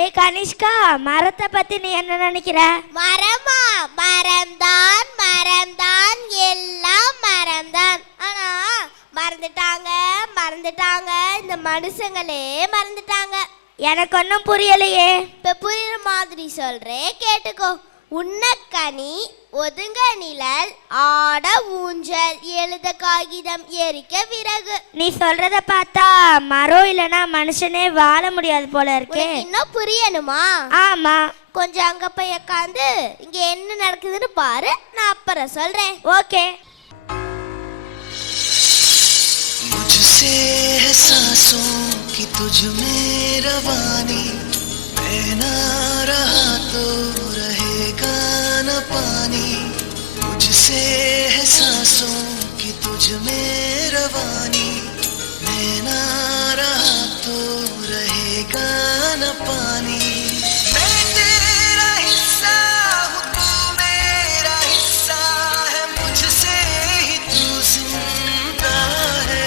ஏ கனிஷ்கா, மரத்தை பத்தி நீ என்ன நினைக்கிற? மரமா? மரம்தான் மரம்தான், எல்லாம் மரம்தான். ஆனா மறந்துட்டாங்க மறந்துட்டாங்க, இந்த மனுஷங்களே மறந்துட்டாங்க. எனக்கு ஒன்றும் புரியலையே. இப்ப புரியுற மாதிரி சொல்றேன், கேட்டுக்கோ. உண்ணக்கனி, ஒதுங்க நிழல், ஆட ஊஞ்சல், எழுத காகிதம், எரிக்க விறகு. நீ சொல்றத பார்த்தா மரம் இல்லனா மனுஷனே வாழ முடியாது போல இருக்கே. இன்னும் புரியணுமா? ஆமா. கொஞ்சம் அங்க போய் உட்காந்து இங்க என்ன நடக்குதுன்னு பாரு, நான் அப்புறம் சொல்றேன். ஓகே. मुझसे है सांसों की तुझ में रवानी, मैं ना रहा तो रहेगा न पानी. मुझसे है सांसों की तुझ में रवानी, मैं ना रहा तो रहेगा न पानी. मैं तेरा हिस्सा हूँ, तू मेरा हिस्सा है, मुझसे ही तू जिंदा है.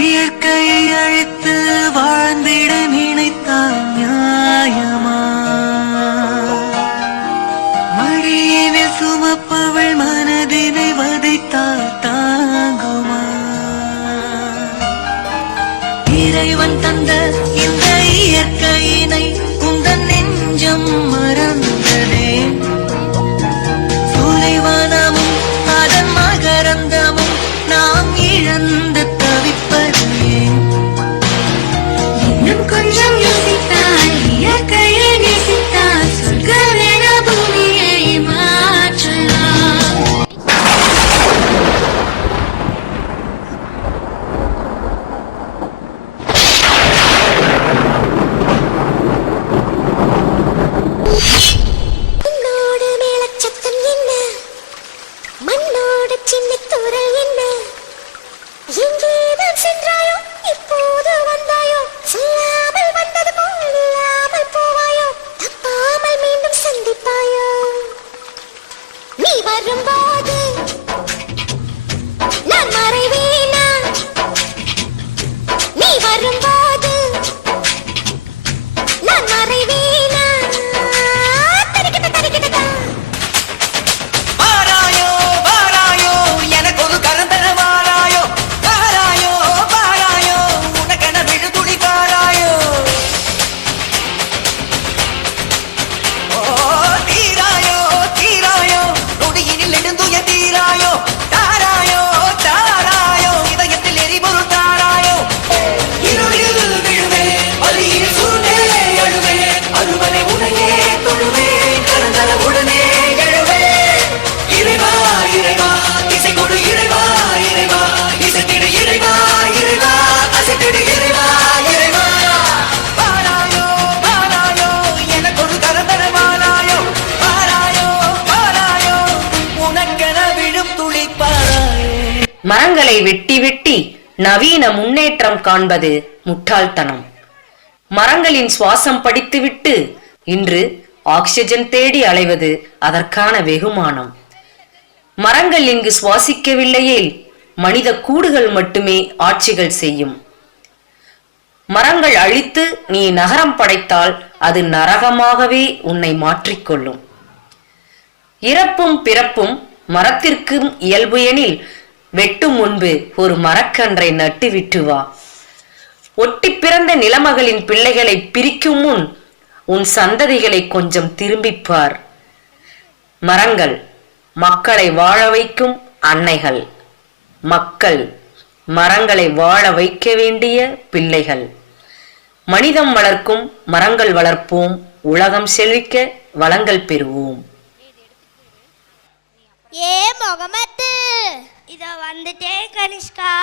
இயற்கையை அழைத்து வாழ்ந்திட நினைத்தால் நியாயமா? மடியினில் சுமப்பவள் மனதினை வதைத்தால் தாங்குமா? இறைவன் தந்த இந்த இயற்கையினை உந்தன் நெஞ்சம் மறந்ததே. சூலைவனமும் அதன் மகரந்தமும் நாம் இழந்து தவிப்பது ஏன்? இன்னும் கொஞ்சம் யோசித்தால், இயற்கையை நேசித்தால், சொர்க்கமென பூமியை மாற்றலாம். உன்னோடு மேலச்சத்தம் என்ன, மண்ணோடு சின்ன தூரல் என்ன, எங்கேதான் சென்றாயோ, இப்போது வந்தாயோ, சொல்லாமல் வந்தது போல் இல்லாமல் போவாயோ, தப்பாமல் மீண்டும் சந்திப்பாயோ. நீ வரும்போது நான் மறைவேனா? நீ வரும்போது நான் மறைவேனா? தரிக்கிட்ட தரிக்கிட்டதா. வாராயோ வாராயோ எனக்கு ஒரு கரந்தன வாராயோ, வாராயோ வாராயோ உனக்கென விழுதுளி வாராயோ. ஓ தீராயோ தீராயோ மரங்களை வெட்டி வெட்டி நவீன முன்னேற்றம் காண்பது முட்டாள்தனம். மரங்களின் சுவாசம் படித்துவிட்டு இன்று ஆக்சிஜன் தேடி அலைவது அதற்கான வெகுமானம். மரங்கள் இங்கு சுவாசிக்கவில்லையே மனித கூடுகள் மட்டுமே ஆட்சிகள் செய்யும். மரங்கள் அழித்து நீ நகரம் படைத்தால் அது நரகமாகவே உன்னை மாற்றிக்கொள்ளும். இறப்பும் பிறப்பும் மரத்திற்கும் இயல்பு எனில் வெட்டும் முன்பு ஒரு மரக்கன்றை நட்டு விட்டு வா. ஒட்டி பிறந்த நிலமகளின் பிள்ளைகளை பிரிக்கும் முன் உன் சந்ததிகளை கொஞ்சம் திரும்பிப்பார். மரங்கள் மக்களை வாழ வைக்கும் அன்னைகள். மக்கள் மரங்களை வாழ வைக்க வேண்டிய பிள்ளைகள். மனிதம் வளர்க்கும் மரங்கள் வளர்ப்போம். உலகம் செழிக்க வளங்கள் பெறுவோம். ஏ முகமது, இதோ வந்துட்டே கனிஷ்கா.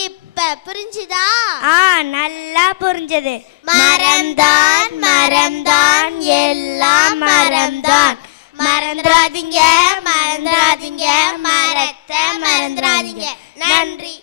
இப்ப புரிஞ்சுதா? நல்லா புரிஞ்சது. மரம்தான் மரம்தான் எல்லாம் மரம்தான். மறந்துடாதீங்க மறந்துடாதீங்க, மரத்தை மறந்துடாதீங்க. நன்றி.